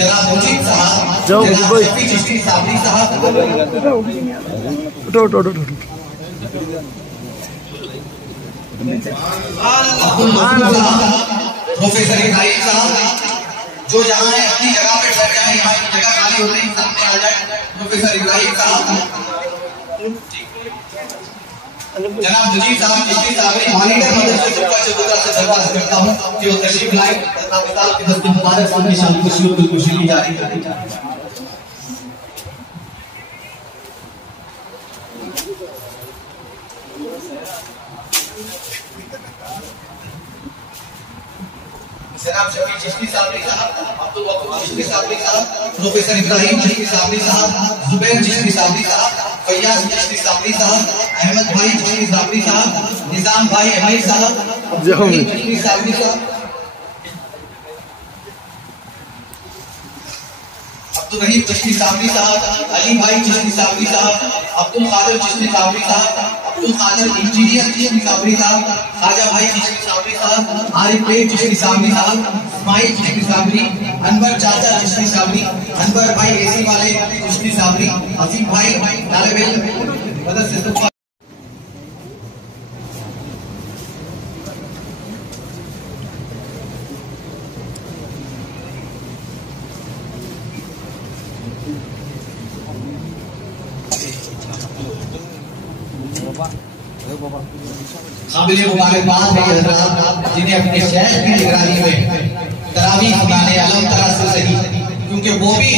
जनाब मुजीब साहब, जनाब शफी चिश्ती साबरी साहब, प्रोफेसर इब्राहिम साहब जो यहाँ है अपनी जगह पे बैठ जाए, यहाँ की जगह खाली होते ही सामने आ जाए। प्रोफेसर इब्राहिम साहब, जनाब मुजीब साहब चिश्ती साबरी मॉनिटर से दरख्वास्त करता हूँ कि वो तशरीफ लाए साहब के दस्ते मुबारक उनकी शान खुशियों की खुशी जारी करें। जनाब शफी चिश्ती साबरी साहब, अब्दुल वकूफ चिश्ती साबरी साहब, प्रोफेसर इब्राहिम चिश्ती साबरी साहब, जुबैर चिश्ती साबरी साहब, फैयाज चिश्ती साबरी साहब, अहमद भाई चिश्ती साबरी साहब, निजाम भाई अमीर साहब, चिश्ती साबरी साहब, अब्दुल रहीम चिश्ती साबरी साहब, अली भाई चिश्ती साबरी साहब, अब्दुल कादिर चिश्ती साबरी साहब, अब्दुल कादिर इंजीनियर चिश्ती साबरी साहब, खाजा भाई चिश्ती साबरी साहब, आरिफ बेग चिश्ती साबरी साहब, इस्माइल चिश्ती साबरी, अनवर चाचा चिश्ती साबरी, अनवर भाई एसी वाले चिश्ती साबरी, हसीब भाई तालिब इल्म मदरसे काबिल मुबारकबाद है जिन्हें अपने शहर की निगरानी में तरावीह सुनाने अलम तरह से सही, क्योंकि वो भी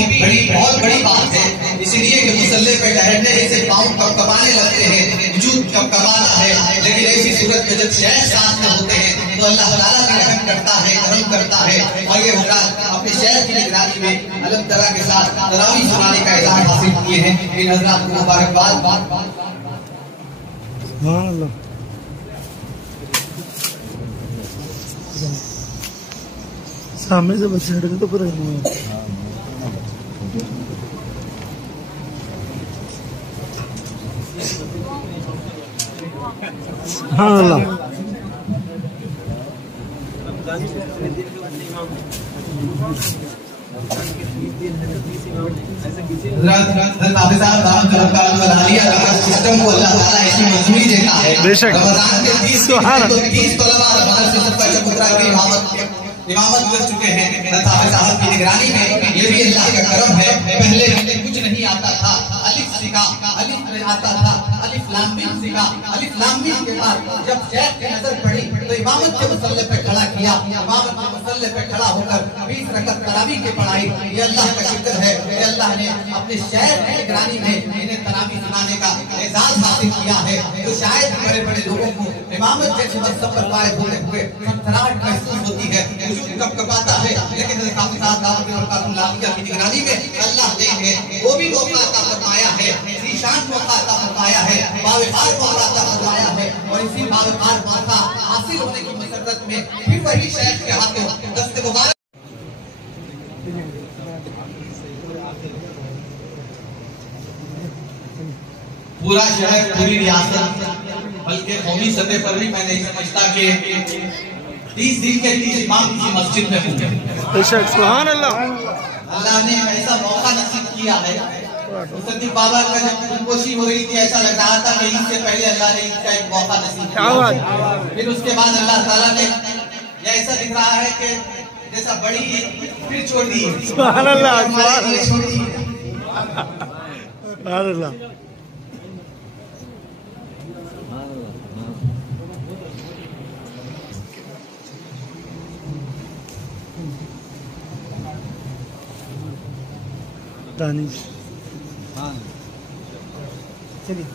बहुत बड़ी बात है, इसीलिए कि मुसल्ले पे ठहरने से पाँव कपकपाने लगते हैं, वजूद कपकपाना है, लेकिन ऐसी सूरत में जब शहर साथ में होते हैं तो अल्लाह ताला भी रहम करता है, करम करता है। और ये हजरात अपने शहर की निगरानी में अलम तरह के साथ तरावीह सुनाने का एजाज़ हासिल किए हैं। इन हजरात को मुबारकबाद। सामने से बच्चे हट गए तो पूरा हाँ अल्लाह सिस्टम को अल्लाह ताला इसमें मंजूरी देता है। बेशक रमजान के 30 इमामत कर चुके हैं साहब की निगरानी में। ये भी अल्लाह का करम है। पहले कुछ नहीं आता था, अलिफ सीखा, अलिफ आता था, अलिफ लाम मीम सीखा, अलिफ लाम मीम के बाद जब शेख की नजर पड़ी तो इमामत के मुसल्ले पे खड़ा किया, इमामत के मुसल्ले पे खड़ा होकर 20 रकअत तरावीह की पढ़ाई। ये अल्लाह का शुक्र है कि अल्लाह ने अपने शहर की निगरानी में इन्हें तरावीह सुनाने का एजाज हासिल किया है। तो शायद बड़े बड़े लोगों को इमामत जैसे मकसद पर फायद होते हुए थराहट महसूस होती है, कपकपाता है, लेकिन काफी साथ दावत की निगरानी में अल्लाह ने वो भी मौका अता फरमाया है, ज़ीशान मौका अता फरमाया है, बावकार मौका अता फरमाया है। और इसी बावकार मौका हासिल होने की मसरत में फिर वही शेख के हाथों दस्ते मुबारक पूरा शहर, पूरी रियासत, बल्कि कौमी सतह पर भी मैं नहीं समझता कि 30 दिन के 30 इमाम की मस्जिद में होंगे। सुभान अल्लाह। अल्लाह ने ऐसा मौका नसीब किया है। मुसद्दिक बाबा का जब खुदकुशी हो रही थी, ऐसा लग रहा था कि इससे पहले अल्लाह ने इसका एक मौका नसीब किया। फिर उसके बाद अल्लाह ताला ने ऐसा दिख रहा है कि जैसा बड़ी फिर छोड़ दी। सुभान अल्लाह, सुभान अल्लाह। दानिश चलिए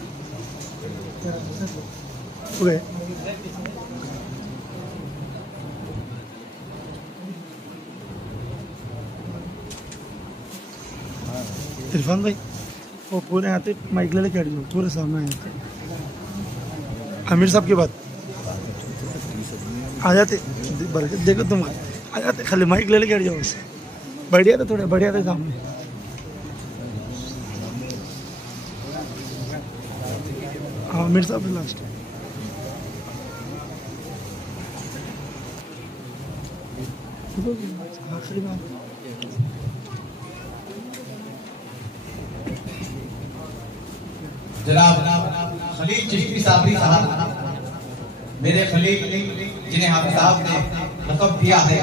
इरफान भाई वो पूरे आते माइक ले लेके पूरे सामने आते आमिर साहब के बाद आ जाते बरकत देखो तुम आ जाते, खाली माइक ले लेके हट जाओ। बढ़िया थे, थोड़े बढ़िया थे सामने। आमिर साहब लास्ट आखिरी बात جناب خلیل چشتی صابری صاحب، میرے خلیل جنہیں حافظ صاحب نے لقب دیا ہے،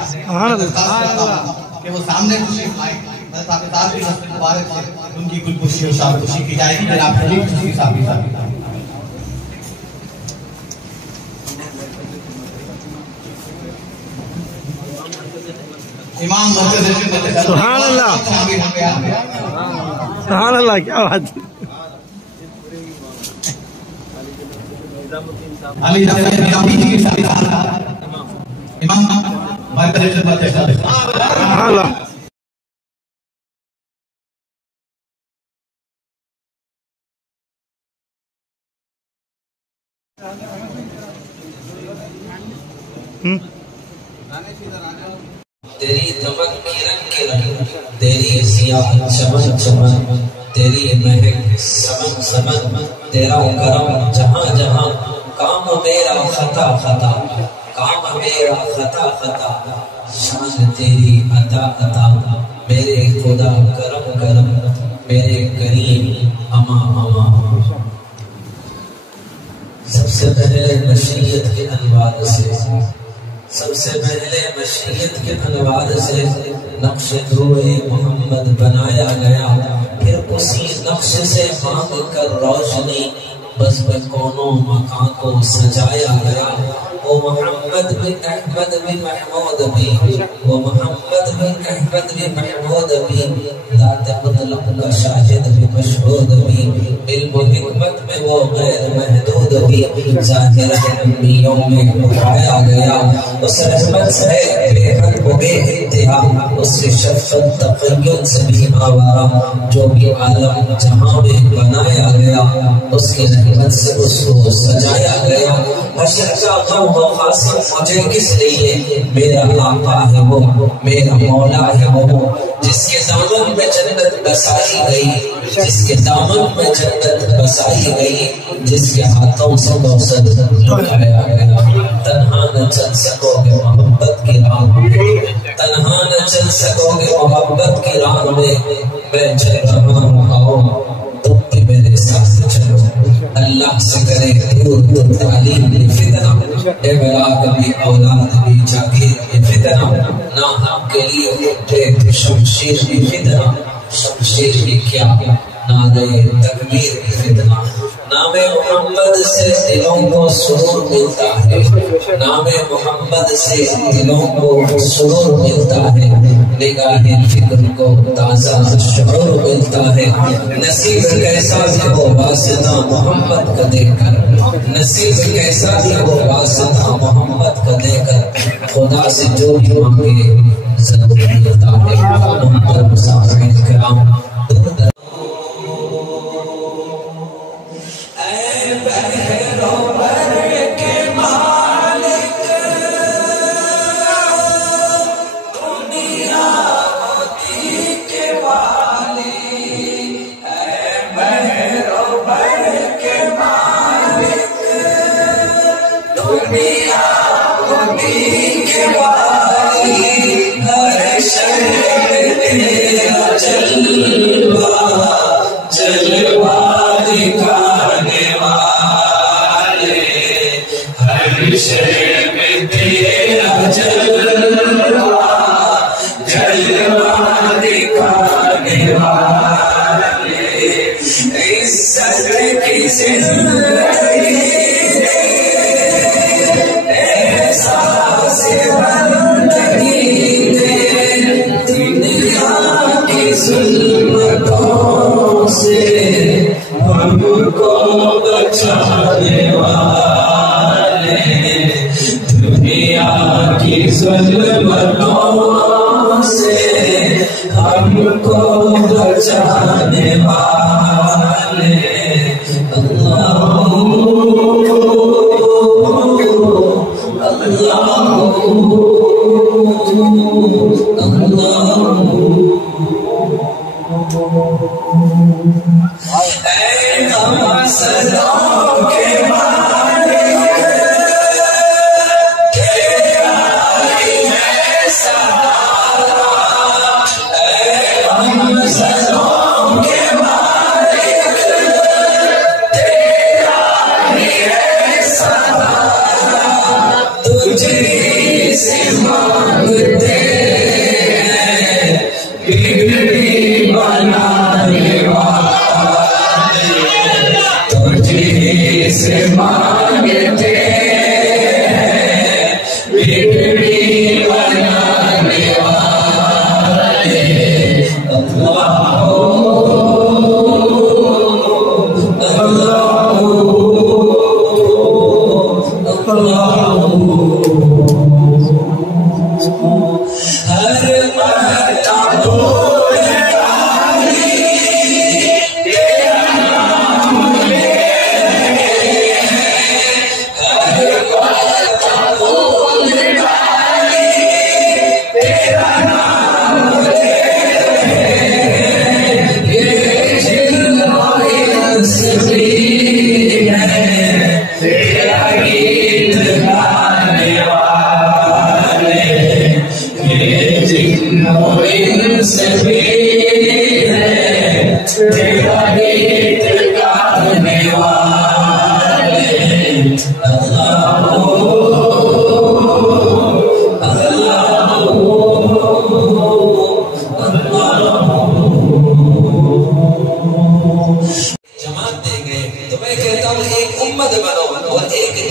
کہ وہ سامنے تشریف لائیں، حضرت حافظ صاحب کی حسن مبارک سے ان کی گل خوشی اور شاد خوشی کی جائے گی. جناب خلیل چشتی صابری صاحب. امام مسجد سبحان اللہ، سبحان اللہ، کیا بات ہے. علی امام سبحان اللہ. تیری دمن کرن کرن، تیری سیاہ چمن چمن، تیری مہک سمن سمن، تیرا کرم جہاں جہاں، کام میرا خطا خطا، کام میرا خطا خطا، شان تیری عطا عطا، میرے خدا کرم کرم، میرے کریم اما اما. سب سے پہلے مشیت کے انوار سے، سب سے پہلے مشیت کے انوار سے نقش روئے محمد بنایا گیا، پھر اسی نقش سے مانگ کر روشنی بس بکونوں مکان کو سجایا گیا. وہ محمد بن احمد بن محمود بھی، وہ محمد بن احمد بن محمود بھی، ذات مطلق کا شاہد بھی مشہود بھی، علم و حکمت میں وہ غیر محدود بھی، ظاہر انبیوں میں اٹھایا گیا. اس رحمت سے بے حد و بے انتہا، اس سے شفقت تقین سے بھی آوارا، جو بھی عالم جہاں میں بنایا گیا، اس کی رحمت سے اس کو سجایا گیا. حشر کا غم و خاصم مجھے کس لیے، میرا آقا ہے وہ، میرا مولا ہے وہ، جس کے دامن میں جنت بسائی گئی، جس کے دامن میں جنت بسائی گئی، جس کے ہاتھوں سے کوثر پکایا گیا. تنہا نہ چل سکو گے محبت کی راہ میں، تنہا نہ چل سکو گے محبت کی راہ میں، میں چل رہا ہوں آؤ تم بھی میرے ساتھ چلو. اللہ سے کرے دور تعلیم فتنہ، اے میرا کبھی اولاد بھی جاگیر فتنہ، نہ ہم کے لیے اٹھے شمشیر بھی فتنہ، شمشیر بھی کیا نعرے تکبیر بھی فتنہ. نام محمد سے دلوں کو سرور ملتا ہے، نام محمد سے دلوں کو سرور ملتا ہے، نگاہ فکر کو تازہ شعور ملتا ہے. نصیب کیسا ہے وہ واسطہ محمد کا دے کر، نصیب کیسا ہے وہ واسطہ محمد کا دے کر، خدا سے جو بھی مانگے ضرور ملتا ہے. محمد مسافرین کرام ظلمتوں سے ہم کو بچانے والے، دنیا کی ظلمتوں سے ہم کو بچانے والے. اللہ کے से मांगते बिगड़ी बनाने वाले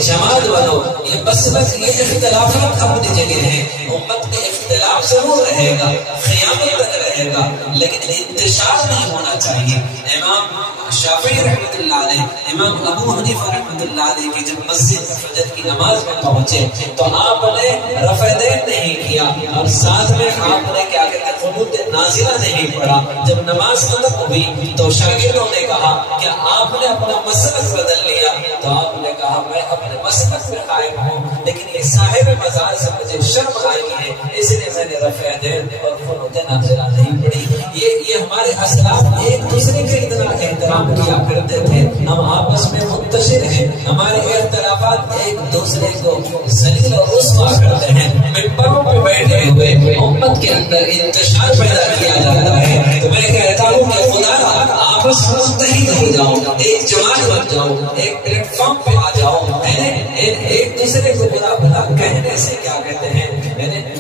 जमात बनो। ये बस ये इख्तिलाफात अपनी जगह है, उम्मत में इख्तिलाफ जरूर रहेगा, क़यामत तक रहेगा, लेकिन इंतशार नहीं होना चाहिए। इमाम शाफी रहमतुल्लाह अलैह, इमाम अबू हनीफा रहमतुल्लाह अलैह की जब मस्जिद फजर की नमाज में पहुंचे तो आपने रफ़अदैन नहीं किया और साथ में आपने क्या कहते हैं क़ुनूत नाज़िला नहीं पढ़ा। जब नमाज खत्म हुई तो शागिर्दों ने कहा कि आपने अपना मसलक बदल लिया, तो आपने कहा मैं अपने मसलक पे कायम हूँ, लेकिन ये साहिब मज़ार से मुझे शर्म आई है, इसलिए मैंने रफ़अदैन और क़ुनूत नाज़िला नहीं पढ़ी। ये हमारे असलाफ एक दूसरे के इतना एहतराम किया करते थे। हम आपस में मुंतशिर हैं, हमारे इख्तिलाफात एक दूसरे को ज़लील और रुस्वा करते हैं। मिंबरों पे बैठे हुए उम्मत के अंदर इंतशार पैदा किया जाता है। तो मैं कहता हूँ कि खुदा आपस में मुत्तहिद हो जाओ, एक जमात बन जाओ, एक प्लेटफॉर्म पे आ जाओ। एक दूसरे को बुरा भला कहने से क्या कहते हैं,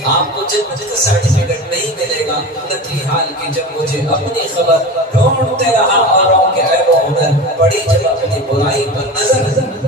आपको जन्नत का सर्टिफिकेट नहीं मिलेगा। नती हाल की जब मुझे अपनी खबर ढूंढते रहा और के ऐब व हुनर पड़ी, जब अपनी बुराई पर नजर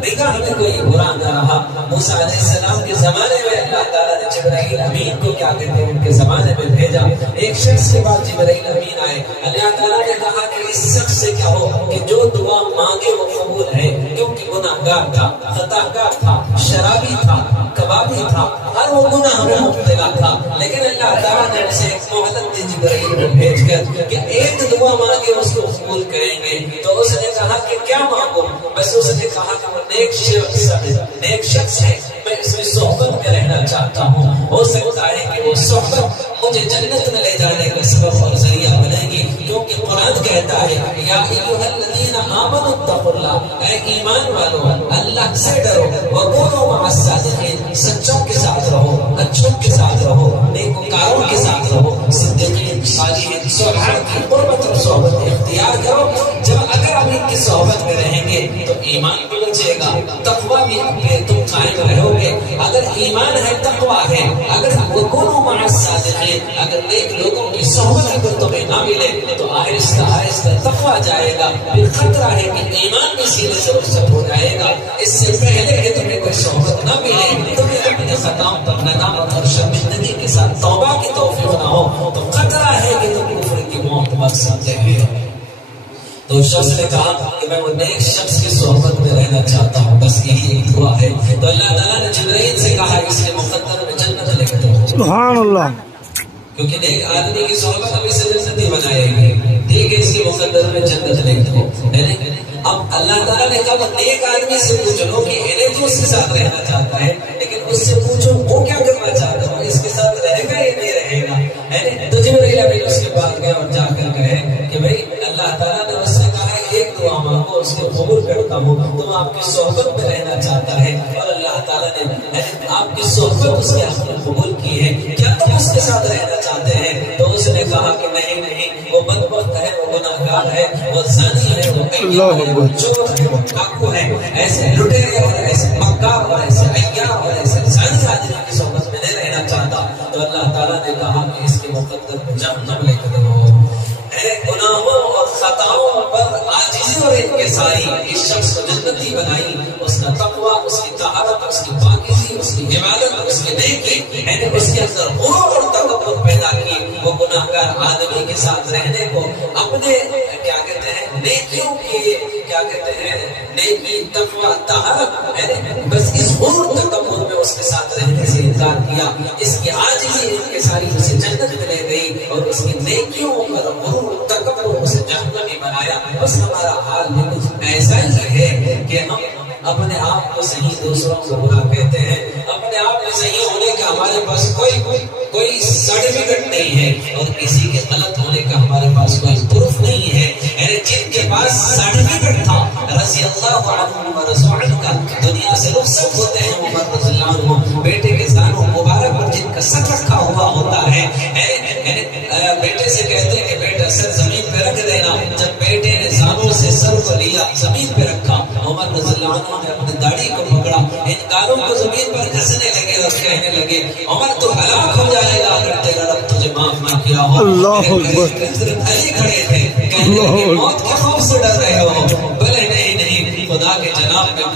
निगाह में कोई बुरा न रहा। मूसा अलैहिस्सलाम के जमाने में अल्लाह ताला ने जिब्राइल अमीन को क्या कहते हैं उनके जमाने में भेजा। एक शख्स के बाद जिब्राइल अमीन आए, अल्लाह ताला ने कहा कि इस शख्स से क्या हो कि जो दुआ मांगे वो कबूल है, क्योंकि गुनाहगार था, खताकार था, शराबी था, कबाबी था, हर वो गुनाह में मुब्तला था। लेकिन अल्लाह ताला ने उसे एक मोहलत दी जिब्राइल को भेजकर कि एक दुआ मांगे उसको कबूल करेंगे। तो उसने कहा कि क्या मांगो? बस उसने कहा कि वो नेक शख्स है, मैं इसकी सोहबत में रहना चाहता हूँ। हो सकता है कि वो सोहबत मुझे जन्नत में ले जाने का सबब और जरिया बनेगी, क्योंकि कुरान कहता है या अय्युहल्लज़ीना आमनु तक़ुल्लाह, ऐ ईमान वालों अल्लाह से डरो, वकूनू मअस-सादिक़ीन, सच्चों के साथ रहो, अच्छों के साथ रहो, नेककारों के साथ रहो, सिद्दीक़ीन, सालिहीन, सुलहान की क़ुर्बत और सोहबत इख्तियार करो। जब अगर आप इनकी सोहबत में रहेंगे तो ईमान भी बचेगा, तक़वा भी अपने तुम कायम रहोगे। अगर ईमान है, तक़वा है, अगर वकूनू मअस-सादिक़ीन, अगर नेक लोगों की सोहबत अगर तुम्हें ना मिले तो आहिस्ता आहिस्ता तक़वा जाएगा। फिर खतरा है कि ईमान भी सीने से रुखसत हो जाएगा। इससे पहले कि तुम्हें कोई सोहबत न मिले, तुम्हें अपने खताओं पर नदामत और शर्मिंदगी के साथ तौबा की तौफीक न हो, तो खतरा है कि तुम कुफ्र की मौत मर सकते हैं। तो शख्स ने कहा कि मैं वो नेक शख्स की सोहबत में रहना चाहता हूँ, बस यही एक दुआ है। तो अल्लाह ताला ने जिब्राइल से कहा इसके मुक़द्दर में जन्नत लिख दो, सुभान अल्लाह, क्योंकि नेक आदमी की सोहबत हमें से जन्नती बनाएगी। ठीक है, इसके मुक़द्दर में जन्नत लिख दो। अब अल्लाह ताला ने कहा नेक आदमी से पूछ लो कि इन्हें तो उसके साथ रहना चाहता है, लेकिन उससे पूछो वो क्या करना चाहता है, इसके साथ रहेगा या नहीं रहेगा। तो जिब्राइल अमीन उसके पास गए और जाकर कहे कि भाई अल्लाह ताला ने उससे कहा एक दुआ मांगो, उसको कबूल करता हूँ। तुम आपकी सोहबत में रहना चाहता है और अल्लाह ताला ने आपकी सोहबत उसके हक़ में कबूल की है, क्या तुम उसके साथ रहना चाहते हैं? तो उसने कहा कि नहीं नहीं, वो बदबख्त है, वो गुनाहगार है, वो ज़ानी है, वो चोर है, वो डाकू है, ऐसे लुटेरे और ऐसे मक्कार और ऐसे अय्यार और ऐसे ज़ानी आदमी की सोहबत में नहीं रहना चाहता। तो अल्लाह ताला ने कहा कि इसके मुक़द्दर में जहन्नम लिख दो। गुनाहों और खताओं पर आजिज़ी और इंकिसारी इस शख्स को जन्नती बनाई। उसका तक़वा, उसकी तहारत, उसकी पाकीज़ी, उसकी इबादत, उसकी नेकी, यानी उसके अंदर गुरूर और तकब्बुर पैदा की। वो गुनाहगार आदमी के साथ रहने को अपने क्या कहते हैं नेकियों की क्या कहते हैं नेकी, तक़वा, तहारत, बस इस गुरूर तकब्बुर में उसके साथ रहने से इनकार किया। इसकी आजिज़ी इंकिसारी उसे जन्नत में ले गई और उसकी नेकियों पर गुरूर तकब्बुर उसे जहन्नमी बनाया। बस हमारा हाल भी कुछ ऐसा ही है कि हम अपने आप को सही, दूसरों को बुरा कहते हैं। अपने आप में सही होने का हमारे पास कोई सर्टिफिकेट नहीं है और किसी के गलत होने का हमारे पास कोई प्रूफ नहीं है। जिनके पास सर्टिफिकेट था रज़ी अल्लाह अन्हु व रज़ू का, दुनिया से रुखसत होते हैं उमर रज़ियल्लाहु अन्हु, बेटे के ज़ानो मुबारक पर जिनका सर रखा हुआ होता है। बेटे से कहते हैं कि बेटा सर जमीन पे रख देना। जब बेटे ने ज़ानों से सर को लिया, जमीन पे रखा, उमर रज़ियल्लाहु अन्हु ने अपनी दाढ़ी को पकड़ा, इन गालों को जमीन पर घसने लगे और कहने लगे, उमर तो हलाक हो जाएगा अगर तेरा रब तुझे माफ ना किया हो। अल्लाह अकबर। अली खड़े थे, कहने लगे मौत के खौफ से डर रहे हो? बोले नहीं, खुदा के जनाब में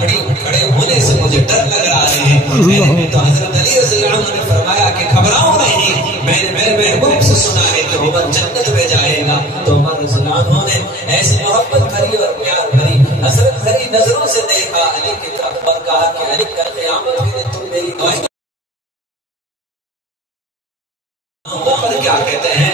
खड़े होने से मुझे डर लग रहा है। तो हजरत अली रज़ियल्लाहु अन्हु ने फरमाया कि घबराओ नहीं, मैंने मेरे महबूब से सुना है कि उमर जन्नत में जाएगा। तो उमर रज़ियल्लाहु अन्हु ने ऐसी मोहब्बत भरी और प्यार भरी, हसरत भरी नजरों से देखा अली की तरफ और कहा कि अली कल क़यामत के दिन तुम मेरी गवाही। उमर क्या कहते हैं,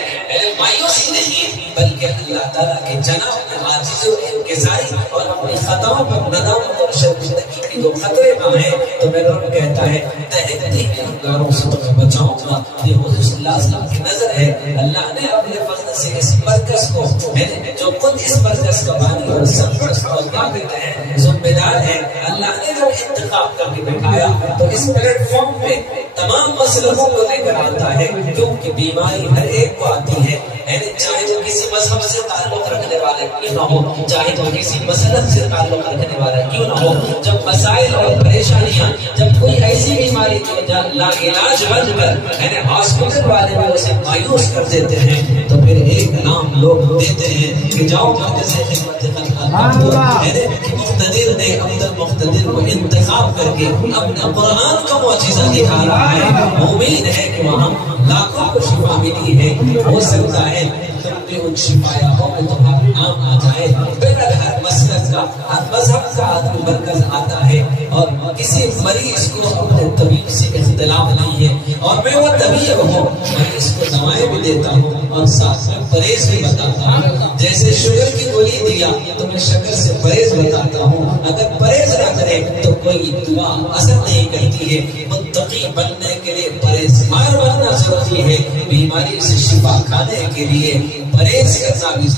मायूसी नहीं बल्कि अल्लाह ताला के जनाब में आजिज़ी और इंकिसारी और अपनी खताओं पर नदामत और शर्मिंदगी की जो खतरे में है। तो मेरा रब कहता है तहक़ीक़ गुनाहगारों से तुम्हें बचाऊंगा। ये हुज़ूर सल्लल्लाहु अलैहि वसल्लम की नजर है। अल्लाह ने अपने फज़ल से इस मरकज को, जो खुद इस मरकज का बानी और सरपरस्त और क्या कहते हैं ज़िम्मेदार है, अल्लाह ने जब इंतखाब करके दिखाया तो इस प्लेटफॉर्म पे तमाम मसलों को लेकर आता है, क्योंकि बीमारी हर एक को आती है। चाहे वो किसी मजहब से ताल्लुक रखने वाला क्यों ना हो, चाहे वो किसी मसलक से ताल्लुक रखने वाला क्यों ना हो, जब मसाइल और परेशानियां, जब कोई ऐसी बीमारी जो लाइलाज बनकर हॉस्पिटल वाले भी उसे मायूस कर देते हैं, तो फिर एक नाम लोग देते हैं कि जाओ मुख्तदिर ने अब्दुल मुख्तदिर को इंतखाब करके अपने कुरान का मौजिज़ा दिखा रहा है। उम्मीद है कि वहाँ लाखों को शिफा मिली है। हो सकता है तुम भी उन शिफायाओं में तुम्हारा नाम आ जाए। बेहतर हर मसलक का, हर मजहब का आदमी मरकज आता है और किसी मरीज को अपने तबीब से इख्तिलाफ नहीं है और मैं वो तबीब हूँ, मैं इसको दवाएं भी देता हूँ और साथ में परहेज भी बताता हूँ। जैसे शुगर की गोली दिया तो मैं शक्कर से परहेज बताता हूँ। अगर परहेज न करे तो कोई दुआ असर नहीं करती है। मुत्तकी बनने के लिए परहेजगार बनना जरूरी है। बीमारी से शिफा खाने के लिए परहेज करना भी।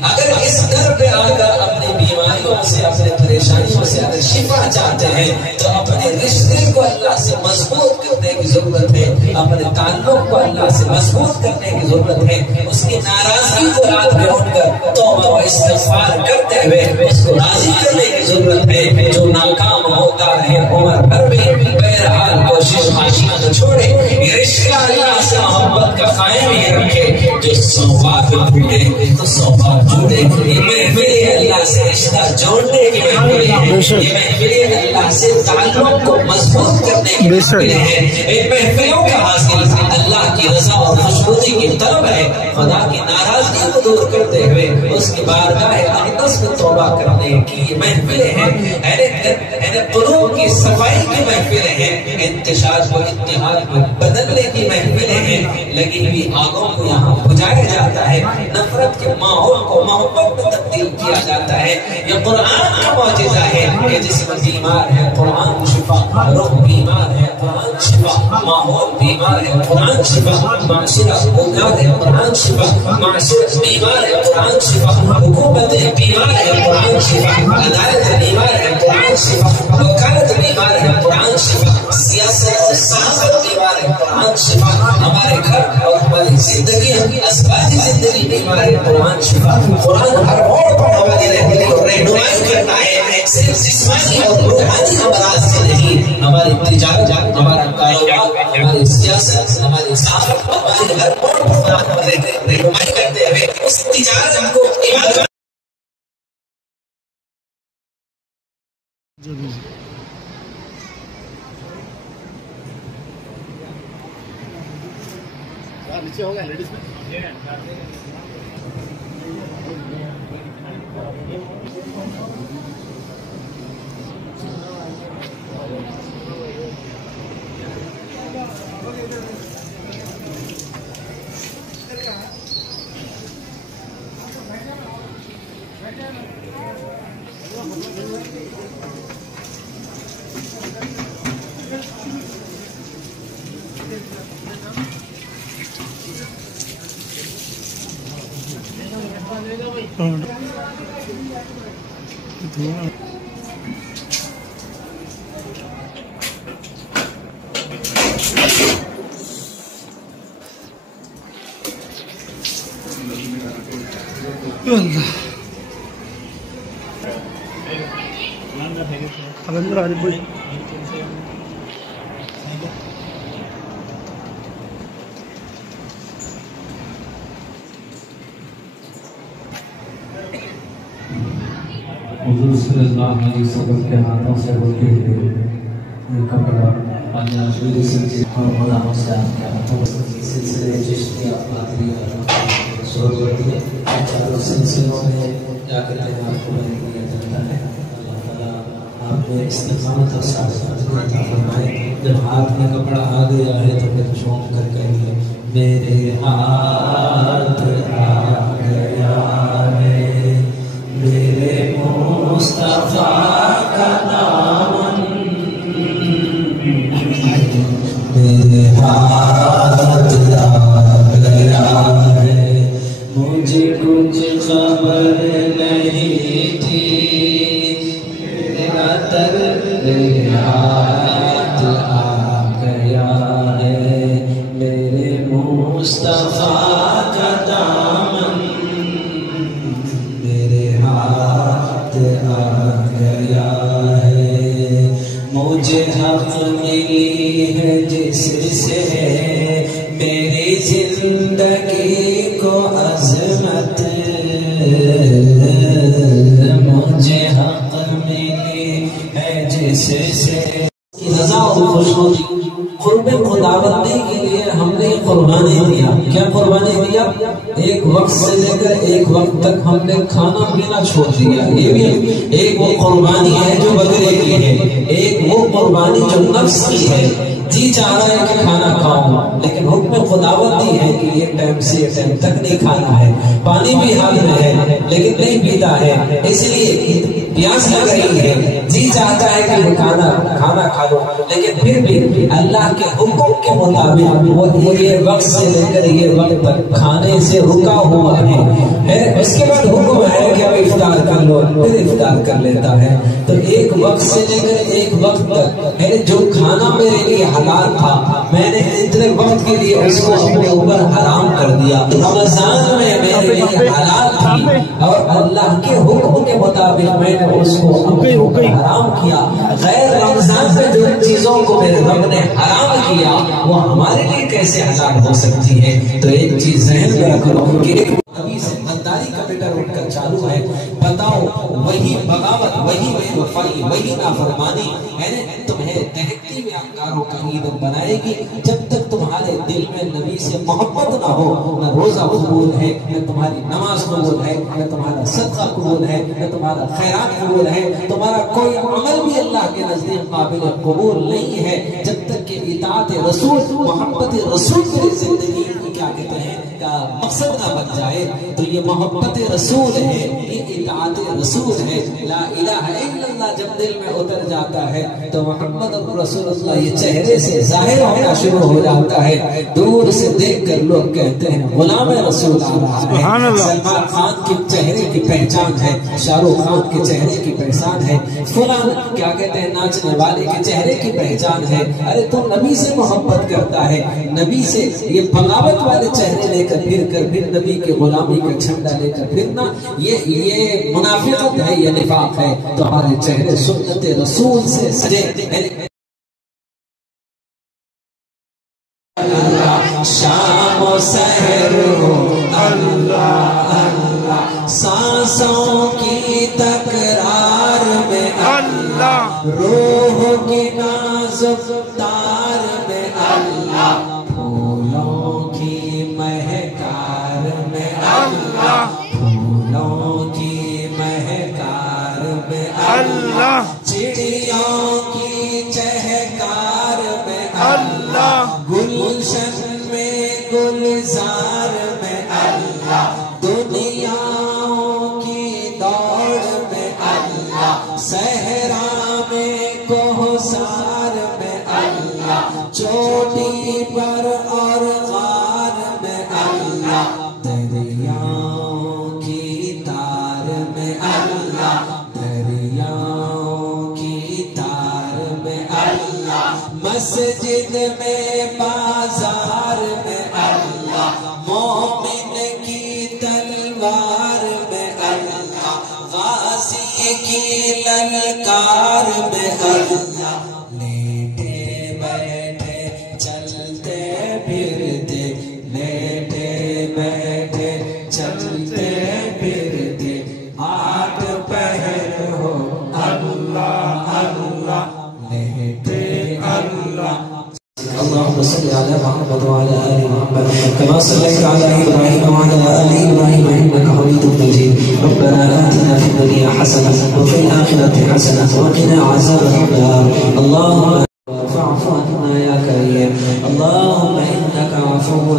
अगर इस दर पे आकर अपनी बीमारियों से, अपने परेशानियों से अगर शिफा चाहते हैं तो अपने रिश्ते को अल्लाह से मजबूत करने की जरूरत है। अपने ताल्लुक को अल्लाह से मजबूत करने की जरूरत है। उसकी नाराजगी को रात में उठकर तौबा व इस्तिग़फ़ार करते हुए उसको राजी करने की जरूरत है। जो नाकाम होता है उम्र भर भी बहरहाल कोशिश माशियां न छोड़े, ये रिश्ता अल्लाह से मोहब्बत का कायम ही रखे। जो सौभाग ढूंढे तो सौभाग जोड़े। ये महफिल अल्लाह से रिश्ता जोड़ने की महफिल है। ये महफिल अल्लाह से ताल्लुक को मजबूत करने की महफिल है। इन महफिलों का हासिल अल्लाह की रज़ा और खुशनुदी की तलब है। खुदा की नाराजगी को दूर करते हुए उसकी बारगाह अक़दस में तौबा करने की महफिलें हैं। क़ुलूब की सफाई की महफिलें हैं। इंतिशार को इत्तिहाद में बदलने की महफिलें हैं। लगी हुई आगों को यहाँ बुझाया जाता है। नफरत के माहौल को मोहब्बत में तब्दील किया जाता है। ये कुरान का मौजिज़ा है कि जिस्म बीमार है कुरान शिफा, रूह बीमार है कुरान शिफा, माहौल बीमार है कुरान शिफा, माशिरा बुनियाद है कुरान शिफा, माशिरा बीमार है कुरान शिफा, हुकूमत बीमार है कुरान शिफा, अदालत बीमार है कुरान शिफा, वकालत बीमार है कुरान शिफा, सियासत और सहाफत बीमार है कुरान शिफा, हमारे घर और हमारी जिंदगी, असबाबी जिंदगी बीमार है कुरान शिफा। कुरान हर मोड़ पर हमारी रहनुमाई करना है, सिर्फ जिस्मानी और रूहानी अमराज से नहीं। हमारी तिजारत, हमारा कारोबार, हमारी सियासत, हमारी सहाफत, हमारे हर मोड़ पर रहनुमाई करते हुए उस तिजारत को नीचे हो गया लेडीज में अब अंदर आ रही हुजूर सल्लल्लाहु अलैहि वसल्लम के हाथों से होते हुए ये कपड़ा पंजाबी से और मौलाना साहब के हाथों से सिलसिले चिश्तिया कादरिया सोहबती चारों सिलसिलों में जाकर के आपको बने दिया जाता है। अल्लाह ताला आपने इस्तिकामत और सादत अता फरमाए। जब हाथ में कपड़ा आ गया है तो फिर झूम कर कहिए मेरे हाथ आ गया है, मेरे मुस्तफा का दामन मेरे हाथ आ गया है। मुझे कुछ खबर नहीं थी, मेरा दर्द मेरे हाथ आ गया है, मेरे मुस्तफा का दामन मेरे हाथ आ गया है। मुझे हक मिली है जिससे मेरी जिंदगी को अज़मत, मुझे हक मिली है जिससे रज़ा और खुशनुदी क़ुर्ब खुदाबंदी के लिए हमने कुर्बानी दिया। क्या कुर्बानी दिया? एक वक्त से लेकर एक वक्त तक हमने खाना पीना छोड़ दिया। ये भी एक वो कुर्बानी है जो बकरे की है, एक वो कुर्बानी जो नफ्स की है। जी चाह रहा है कि खाना खाऊं, लेकिन हुक्म खुदाबंदी है कि ये टाइम से टाइम तक नहीं खाना है। पानी भी हाथ में है लेकिन नहीं पीता है, इसलिए प्यास लग रही है, जी चाहता है कि वो खाना खा लो, लेकिन फिर भी अल्लाह के हुक्म के मुताबिक वो ये वक्त से लेकर ये वक्त तक खाने से रुका हुआ है। उसके बाद हुक्म है कि अब इफ्तार कर लो, फिर इफ्तार कर लेता है। तो एक वक्त से लेकर एक वक्त तक है जो खाना मेरे लिए हलाल था, मैंने इतने वक्त के लिए उसको अपने ऊपर हराम कर दिया। रमजान में मेरे लिए हलाल थी और अल्लाह के हुक्म के मुताबिक मैंने उसको अपने ऊपर हराम किया। गैर रमजान में जो चीजों को मेरे रब ने हराम किया वो हमारे लिए कैसे हलाल हो सकती है? तो एक चीज ज़हन में रखो कि एक नबी से गद्दारी का बेटा उठकर चालू है। बताओ वही बगावत, वही बेवफाई, वही नाफरमानी मैंने तुम्हें दहकती हुई अंगारों का ईंधन बनाएगी। जब तक तुम्हारे दिल में नबी से मोहब्बत ना हो, न रोजा कबूल है, न तुम्हारी नमाज कबूल है, न तुम्हारा सदका कबूल है, न तुम्हारा खैरात कबूल है, तुम्हारा कोई अमल भी अल्लाह के नजदीक काबिल कबूल नहीं है। जब तक कि इताअत रसूल, मोहब्बत रसूल मेरी जिंदगी की क्या कहते हैं का मकसद ना बन जाए, तो ये मोहब्बत रसूल है, ये इताअत रसूल है। ला इलाहा इल्लल्लाह जब दिल में उतर जाता है तो मोहम्मद रसूलुल्लाह ये चेहरे से जाहिर होना शुरू हो जाता है। दूर से देखकर लोग कहते हैं गुलाम रसूल आ रहा है। सलमान खान के चेहरे की पहचान है, शाहरुख खान के चेहरे की पहचान है, फलान क्या कहते हैं नाचने वाले के चेहरे की पहचान है। अरे तुम नबी से मोहब्बत करता है, नबी से ये बगावत वाले चेहरे लेकर फिर नबी के गुलामी का झंडा लेकर फिरना, ये मुनाफिकत है, ये निफाक है। तुम्हारे चेहरे सुन्नत रसूल से सजे। अल्लाह शाम और सहर हो, अल्लाह अल्लाह सांसों की तकरार में, अल्लाह روح کی نازک تار میں اللہ، پھولوں کی مہکار میں اللہ، پھولوں کی مہکار میں اللہ، چڑیوں کی چہکار میں اللہ، گلشن میں گلزار میں اللہ، دنیاؤں کی دوڑ میں اللہ، صحرا میں کوہسار میں اللہ، چوٹی پر اور غار میں اللہ، دریاؤں کی تار میں اللہ، دریاؤں کی تار میں اللہ، مسجد میں بازار میں اللہ، مومن کی تلوار میں اللہ، غازی کی للکار میں اللہ، لیٹے بیٹھے چلتے پھرتے، لیٹے بیٹھے چلتے پھرتے، 8 پہر ہو اللہ اللہ، لیٹے اللہ۔ اللهم صل على محمد وعلى آل محمد كما صليت على إبراهيم وعلى آل إبراهيم إنك حميد مجيد. ربنا آتنا في الدنيا حسنة وفي الآخرة حسنة وقنا عذاب النار. اللهم فاعف عنا يا كريم، اللهم إنك عفو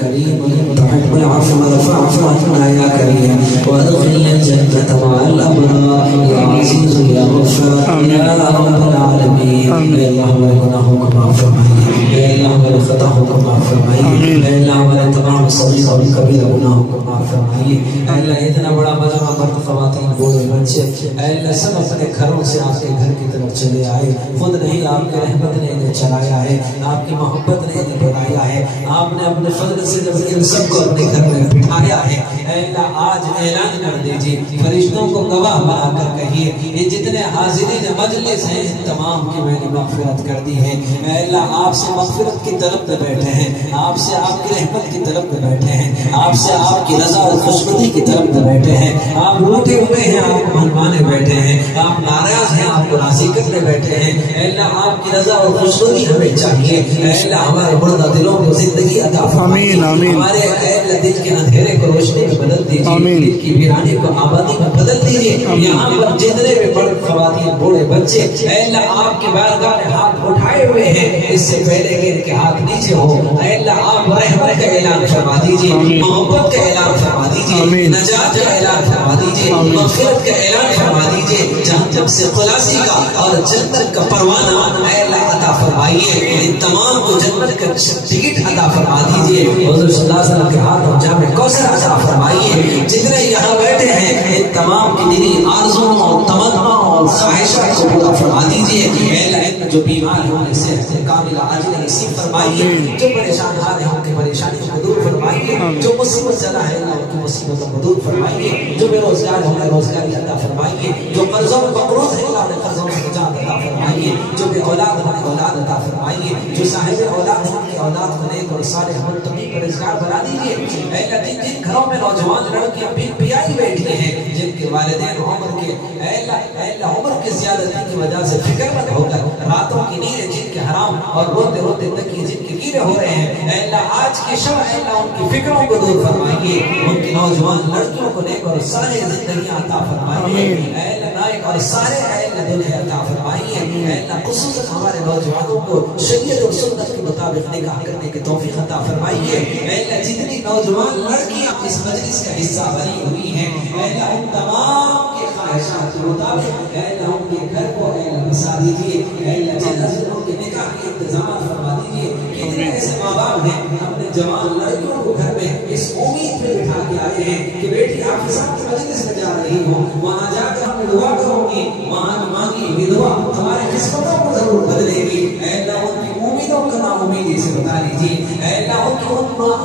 كريم تحب العفو فاعف عنا يا كريم، وادخلنا الجنة مع الأبرار يا عزيز يا غفار يا رب العالمين. اے اللہ ہمارے گناہوں کو معاف فرمائیے، اے اللہ ہمارے خطاؤں کو معاف فرمائیے، اے اللہ ہمارے تمام صغیر اور کبیرہ گناہوں کو معاف فرمائیے. اے اللہ اتنا بڑا مجمع مرد خواتین بوڑھے بچے، اے اللہ سب اپنے گھروں سے آپ کے گھر کی طرف چلے آئے، خود نہیں آپ کے رحمت نے انہیں چلایا ہے، آپ کی محبت نے انہیں بنایا ہے، آپ نے اپنے فضل سے جب ان سب کو اپنے گھر میں بٹھایا ہے. اے اللہ آج اعلان کر دیجیے، فرشتوں کو گواہ بنا کر کہیے یہ جتنے حاضرین مجلس ہیں تمام کی میں نے مغفرت کر دی ہے. اے اللہ آپ سے مغفرت کی طلب میں بیٹھے ہیں، آپ سے آپ کی رحمت کی طلب میں بیٹھے ہیں، آپ سے آپ کی رضا اور خوشنودی کی طلب میں بیٹھے ہیں. آپ روٹے ہوئے ہیں، آپ کو منوانے بیٹھے ہیں، آپ ناراض ہیں، آپ کو راضی کرنے بیٹھے ہیں. اے اللہ آپ کی رضا اور خوشنودی ہمیں چاہیے. اے اللہ ہمارے مردہ دلوں کو زندگی عطا فرمائیے، ہمارے اے اللہ دل کے اندھیرے کو روشنی میں بدل دیجیے، دل کی ویرانی کو آبادی میں بدل دیجیے. یہاں پر جتنے بھی بڑے خواتین بوڑھے بچے اے اللہ آپ کی بارگاہ میں ہاتھ اٹھائے ہوئے ہیں، اس سے پہلے کہ ان کے ہاتھ نیچے ہو اے اللہ آپ رحمت کا اعلان فرما دیجیے، محبت کا اعلان فرما دیجیے، نجات کا اعلان فرما دیجیے، مغفرت کا اعلان فرما دیجیے، جہنم سے خلاصی کا اور جنت کا پروانہ اے اللہ عطا فرمائیے. ان تمام کو جنت کا ٹکٹ عطا فرما دیجیے. حضور صلی اللہ علیہ وسلم کے ہاتھ اور جام کوثر عطا فرمائیے. جتنے یہاں بیٹھے ہیں ان تمام کی دلی آرزوؤں اور تمناؤں اور خواہشات کو پورا فرما دیجیے. اے اللہ جو بیمار ہیں انہیں صحت کاملہ عاجلہ نصیب فرمائیے، جو پریشان حال ہیں ان کی پریشانیوں کو دور فرمائیے، جو مصیبت زدہ ہے ان کی مصیبتوں کو دور فرمائیے، جو بے روزگار ہیں انہیں روزگاری عطا فرمائیے، جو قرضوں میں مقروض ہیں اللہ انہیں قرضوں سے نجات عطا فرمائیے، جو بے اولاد ہیں انہیں اولاد عطا فرمائیے، جو صاحب اولاد ہیں ان کی اولاد کو نیک اور صالح متقی پرہیزگار بنا دیجیے. اے اللہ جن جن گھروں میں نوجوان لڑکیاں بے بیائی بیٹھی ہیں، جن کے والدین عمر کے اے اللہ عمر کی زیادتی کی وجہ سے فکر مند ہو کر راتوں کی نیندیں جن کے حرام اور روتے روتے تکیے جن کے گیلے ہو رہے ہیں، اے اللہ آج کی شب اے اللہ ان کی فکروں کو دور فرمائیے، ان کی نوجوان لڑکیوں کو نیک اور صالح زندگیاں عطا فرمائیے. اے اللہ نائک اور صالح اے اللہ دلہے عطا فرمائیے. اے اللہ خصوصاً ہمارے نوجوانوں کو شریعت اور سنت کے مطابق نکاح کرنے کی توفیق عطا فرمائیے. اے اللہ جتنی نوجوان لڑکیاں اس مجلس کا حصہ بنی ہوئی ہیں اے اللہ ان تمام کے خواہشات کے مطابق اے اللہ ان کے گھر کو اے اللہ بسا دیجیے. اے اللہ جلد از جلد ان کے نکاح کے انتظامات فرما دیجیے. کتنے ایسے ماں باپ ہیں اپنے جوان لڑکیوں کو گھر میں اس امید میں بٹھا کے آئے ہیں کہ بیٹی حافظہ کی مجلس میں جا رہی ہو، وہاں جا کر ہم دعا کروں گی، وہاں مانگی ہوئی دعا ہمارے قسمتوں کو ضرور بدلے گی. اے اللہ ان کی امیدوں کو نا امیدی سے بتا دیجیے. اے اللہ ان کی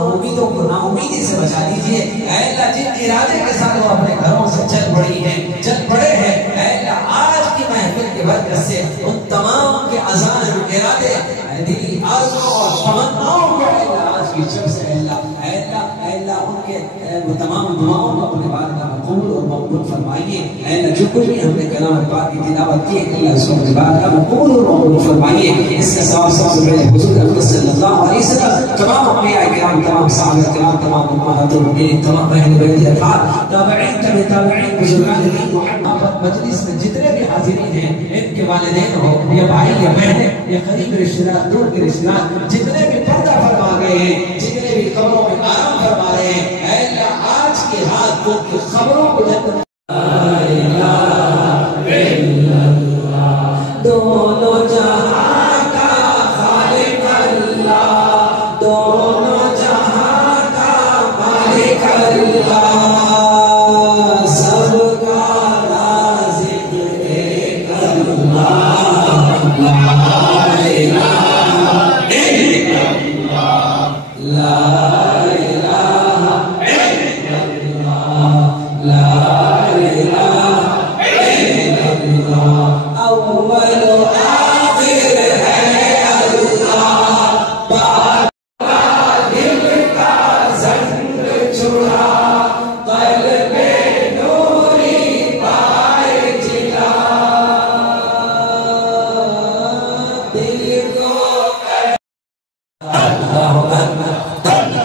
امیدوں کو نا امیدی سے بچا دیجیے. اے اللہ جن ارادے کے ساتھ وہ اپنے گھروں سے چل پڑی ہیں، چل پڑے ہیں، اے اللہ آج کی محفل کے برکت سے ان تمام کے عزائم ارادے دلی آرزو اور تمناؤں کو اے اللہ آج کی شب سے اے اللہ ان کے تمام دعاؤں کو اپنے بارگاہ میں قبول اور مقبول قبول فرمائیے. اے اللہ جو کچھ بھی ہم نے کلام پاک کی تلاوت کی اللہ اس کو بارگاہ میں قبول فرمائیے. اس کا ثواب سب سے پہلے حضور اکرم صلی اللہ علیہ وسلم، تمام انبیاء کرام، تمام صحابہ کرام، تمام امہات المؤمنین، تمام اہل بیت اطہار، تابعین تابعین، بزرگان دین محمد مجلس میں جتنے بھی حاضرین ہیں، ان کے والدین ہو یا بھائی یا بہنیں یا قریب رشتہ دار دور کے رشتہ دار، جتنے بھی پردہ فرما گئے ہیں، جتنے بھی قبروں میں آرام فرما رہے ہیں، اے اللہ آج کے ہاتھ ان کی خبروں کو جنت دونوں جہاں کا خالق اللہ، دونوں جہاں کا مالک اللہ، سب کا رازق ایک اللہ، لا الہ الا اللہ، لا الہ الا اللہ، لا الہ الا اللہ، اول و آخر ہے اللہ، بعد دل کا زنگ چھڑا، قلب نوری پائے جلا، دل کو اللہ اکبر، اللہ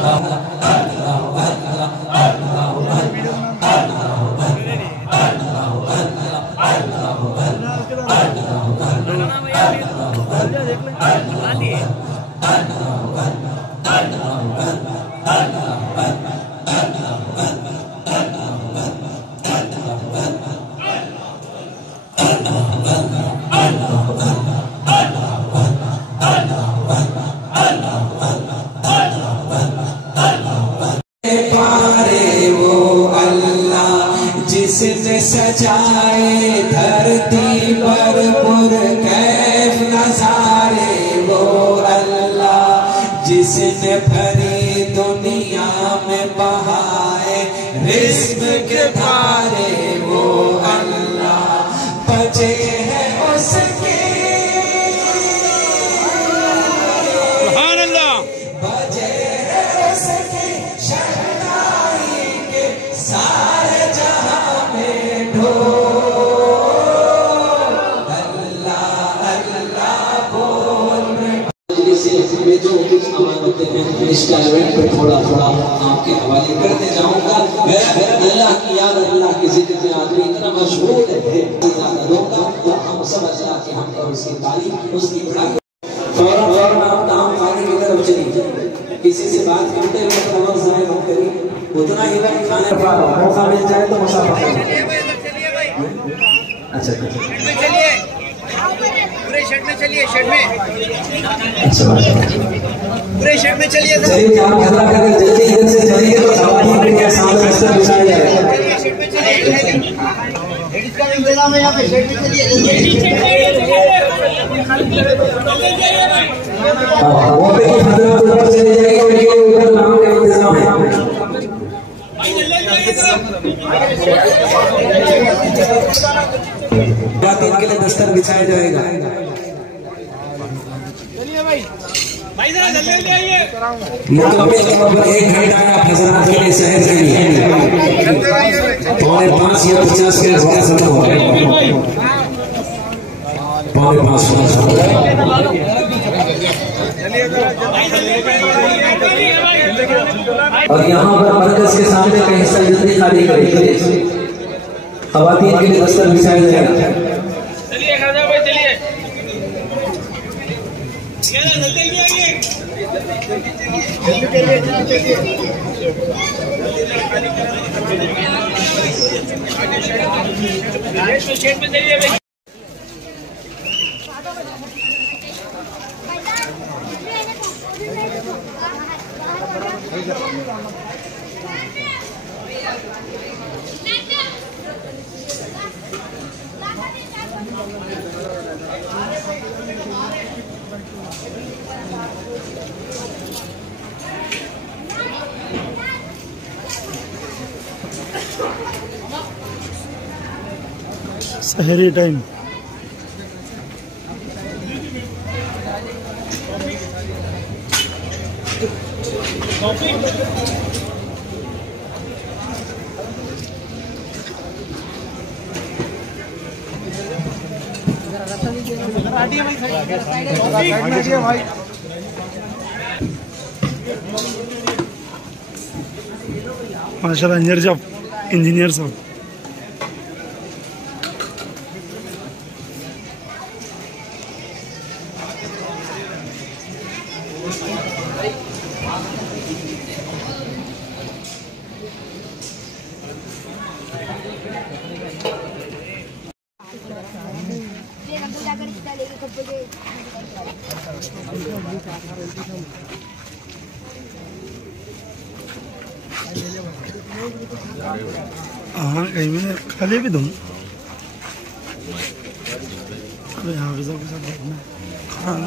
پارے وہ اللہ جس نے سجائے دھرتی پر پرکیف نظارے، وہ اللہ جس نے بھری دنیا میں بہائے رزق کے دھارے، وہ اللہ بچے ہیں اس کے بجے ہیں اس کی شہنائی کے سارے جہاں میں ڈھول، اللہ اللہ بول رہے سے میں جو کچھ امانتیں ہیں اس کا ایونٹ پر تھوڑا تھوڑا آپ کے حوالے کرتے جاؤں گا. اللہ کی یاد، اللہ کی ذکر میں آدمی اتنا مشغول ہے زیادہ لوگ تو ہم سب اللہ کے حمد اور اس کی تعریف، اس کی بڑائی. فوراً آپ کام کھانے کی طرف چلیے، کسی سے بات کرتے ہوئے وقت ضائع نہ کریے، اتنا ہی وقت کھانے کا موقع مل جائے تو مسافر کریں. اچھا پورے شیڈ میں چلیے، شیڈ میں اچھا پورے شیڈ میں چلیے، چلیے آپ خطرہ کر کے جلدی ادھر سے چلیے تو خواتین کے سامنے بستر بچھایا جائے گا. شیڈ میں چلیے، لیڈیز کا انتظام ہے یہاں پہ، شیڈ میں چلیے وہ پہ کی حضرات اوپر چلے جائے گا، ان کے اوپر نام کا انتظام ہے. خواتین کے لیے بستر بچھایا جائے گا. مکمل طور پر 1 گھنٹہ کا حضرات کے لیے سحر کے لیے 5:45 یا 50 کے بعد ختم ہو گئے. 5:45 اور یہاں پر مرکز کے سامنے کا حصہ جلدی خالی کریں. خواتین کے لیے بستر بچھایا جائے گا. چلیے خاجہ بھائی چلیے، شیڈ میں چلیے بھائی. سحری ٹائم माशाल्लाह इंजीनियर साहब हाँ कहीं मैंने खाली भी दूँ अरे यहाँ पे सब खाना